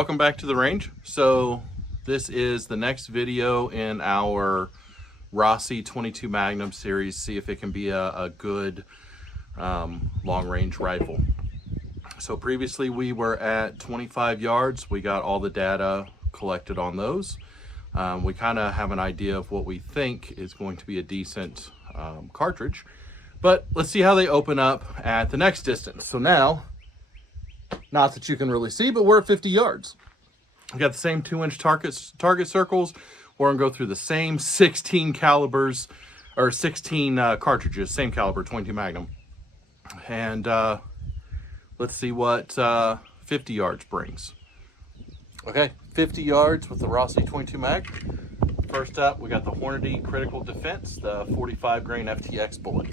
welcome back to the range. So this is the next video in our Rossi 22 Magnum series. See if it can be a good long-range rifle. So previously we were at 25 yards. We got all the data collected on those. We kind of have an idea of what we think is going to be a decent cartridge, but let's see how they open up at the next distance. So now, not that you can really see, but we're at 50 yards. We got the same 2-inch target circles. We're gonna go through the same 16 calibers, or 16 cartridges, same caliber, 22 Magnum. And let's see what 50 yards brings. Okay, 50 yards with the Rossi 22 Mag. First up, we got the Hornady Critical Defense, the 45 grain FTX bullet.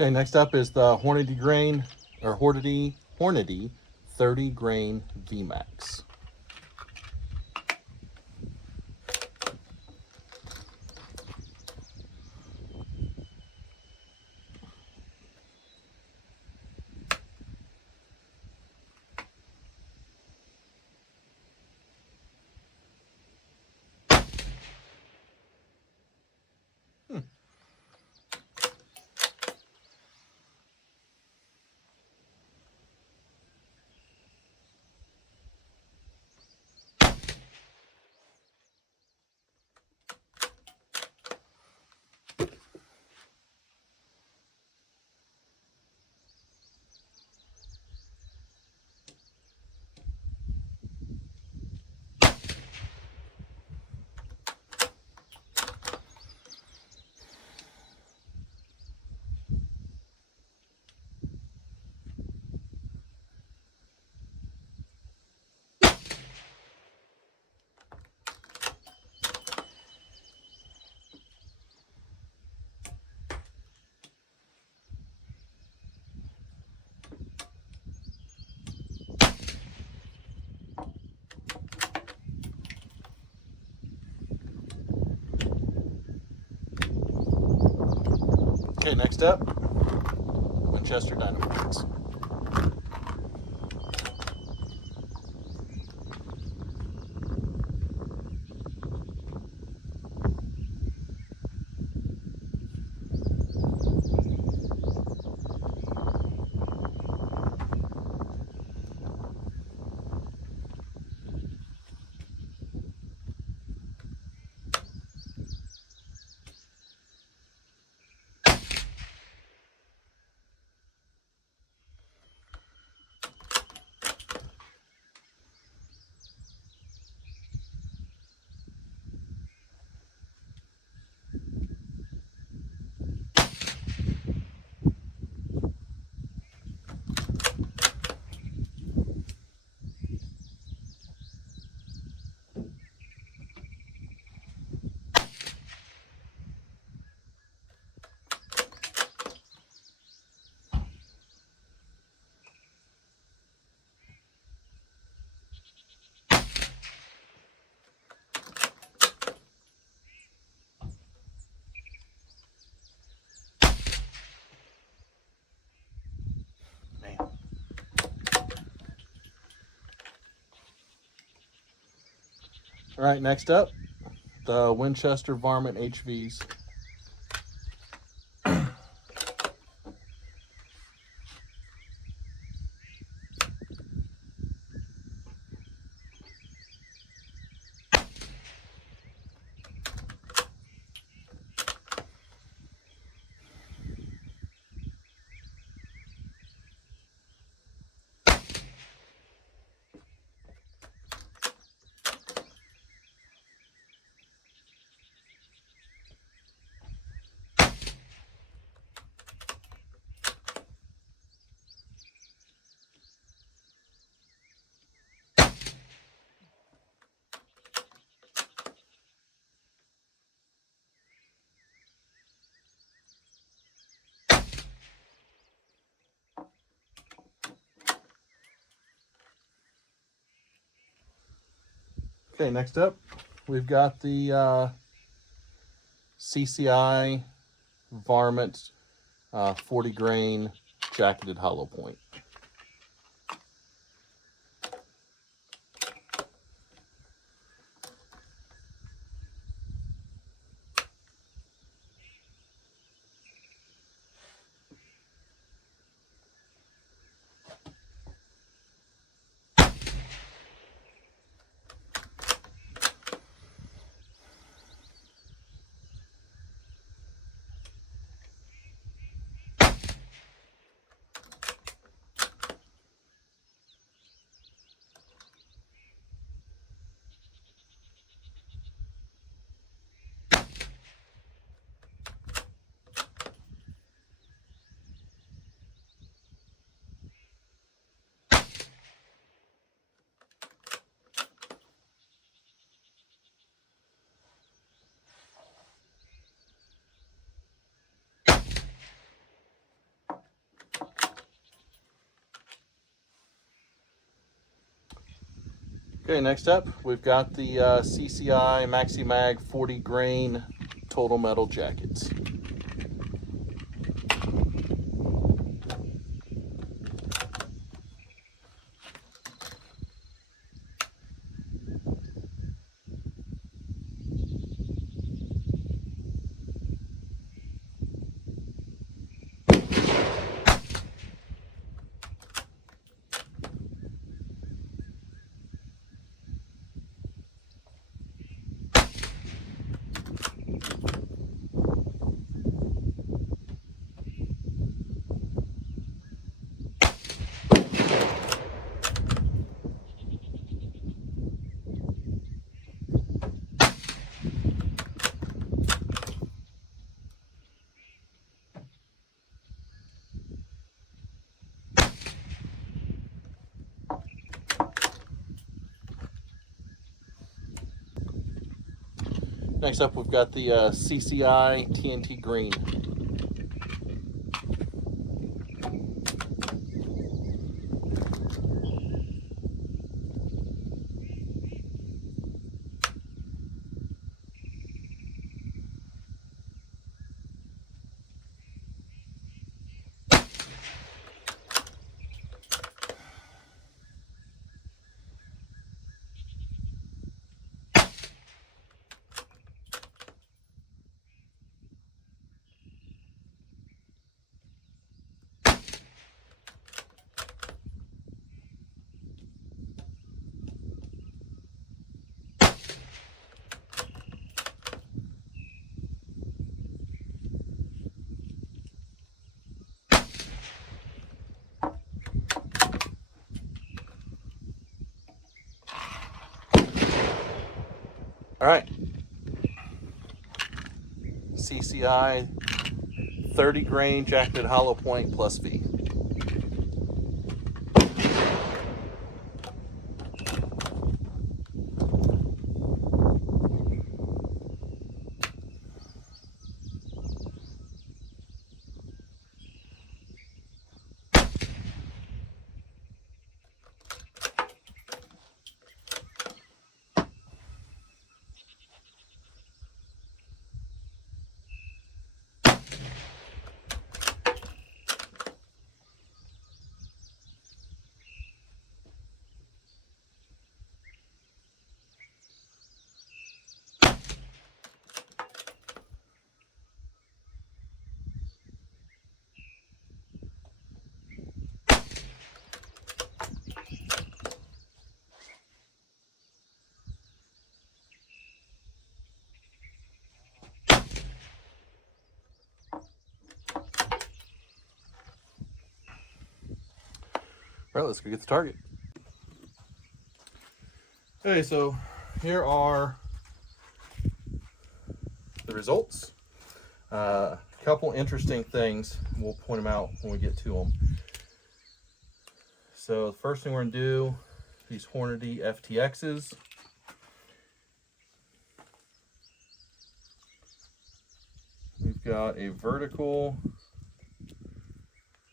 Okay, next up is the Hornady 30 grain VMAX. Okay, next up, Winchester Dynamites. All right, next up, the Winchester Varmint HVs. Okay, next up, we've got the CCI Varmint 40 grain jacketed hollow point. Okay, next up, we've got the CCI Maxi Mag 40 grain total metal jackets. Next up, we've got the CCI TNT green. All right, CCI 30 grain jacketed hollow point plus V. All right, let's go get the target. Okay, so here are the results. A couple interesting things. We'll point them out when we get to them. So the first thing we're going to do, these Hornady FTXs. We've got a vertical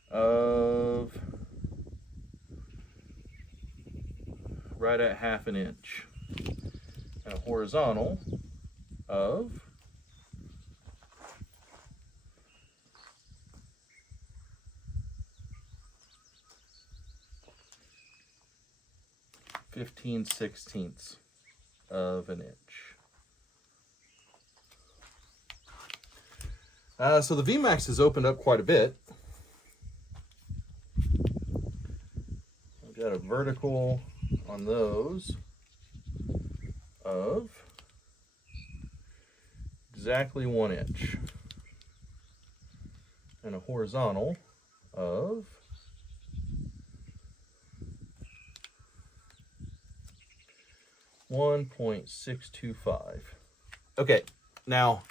of right at 1/2 inch and a horizontal of 15/16 of an inch. So the VMAX has opened up quite a bit. I've got a vertical on those of exactly 1 inch and a horizontal of 1.625. Okay, now I'm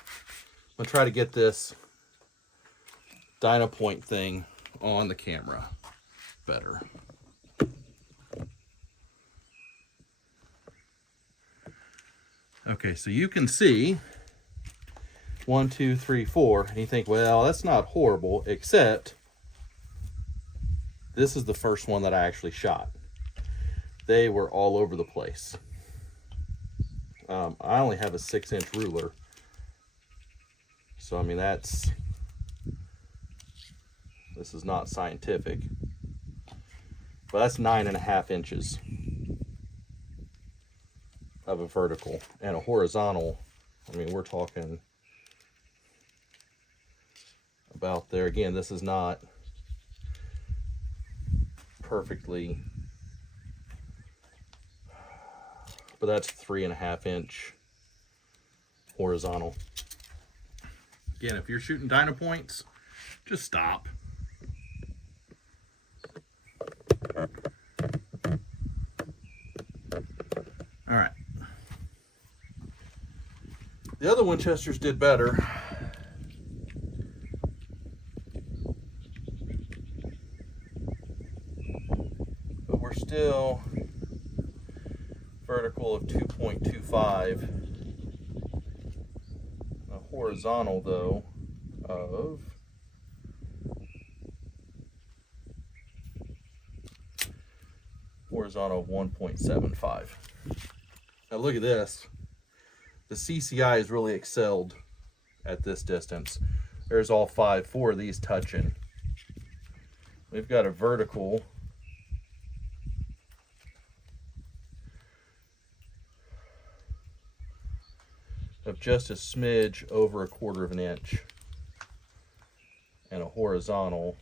gonna try to get this Dynapoint thing on the camera better. Okay, so you can see 1, 2, 3, 4, and you think, well, that's not horrible, except this is the first one that I actually shot. They were all over the place. I only have a 6-inch ruler, so I mean this is not scientific, but that's 9.5 inches of a vertical, and a horizontal, I mean, we're talking about there. Again, this is not perfectly, but that's 3.5 inch horizontal. Again, if you're shooting Dynapoints, just stop. All right. The other Winchesters did better. But we're still vertical of 2.25. A horizontal, though, of horizontal of 1.75. Now look at this. The CCI has really excelled at this distance. There's all 4 of these touching. We've got a vertical of just a smidge over 1/4 inch and a horizontal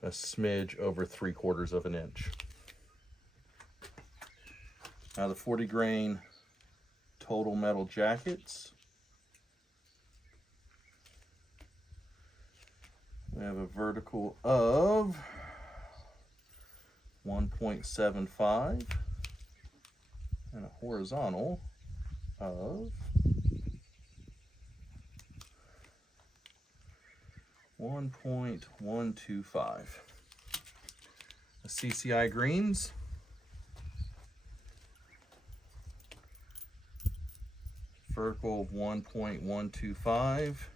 a smidge over 3/4 inch. Now the 40 grain total metal jackets. We have a vertical of 1.75 and a horizontal of 1.125. The CCI greens. Vertical of 1.125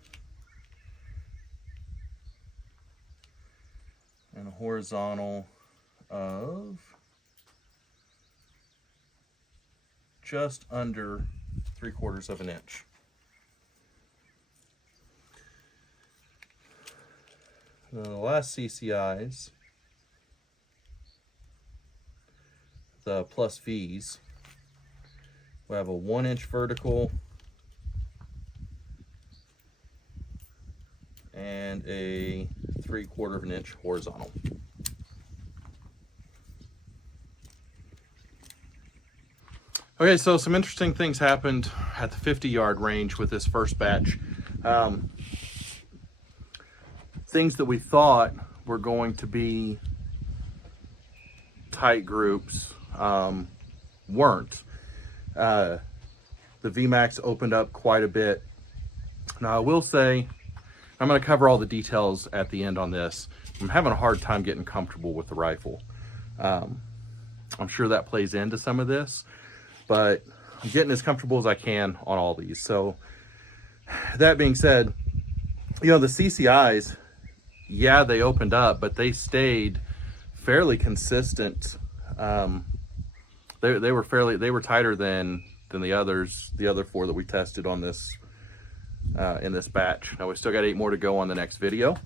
and a horizontal of just under 3/4 inch. Now the last CCIs, the plus V's, we have a 1 inch vertical and a 3/4 inch horizontal. Okay, so some interesting things happened at the 50-yard range with this first batch. things that we thought were going to be tight groups weren't. The VMAX opened up quite a bit. Now I will say, I'm going to cover all the details at the end on this. I'm having a hard time getting comfortable with the rifle. I'm sure that plays into some of this, but I'm getting as comfortable as I can on all these. So that being said, you know, the CCIs, yeah, they opened up, but they stayed fairly consistent. They were tighter than the other 4 that we tested on this in this batch. Now we still got 8 more to go on the next video.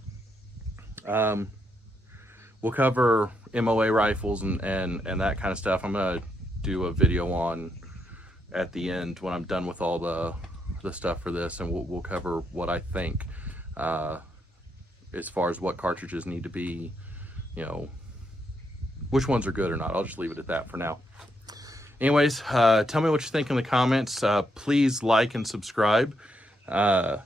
We'll cover MOA rifles and that kind of stuff. I'm gonna do a video on at the end when I'm done with all the stuff for this, and we'll cover what I think as far as what cartridges need to be, you know, which ones are good or not. I'll just leave it at that for now. Anyways, tell me what you think in the comments. Please like and subscribe. And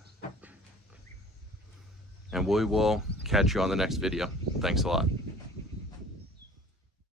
we will catch you on the next video. Thanks a lot.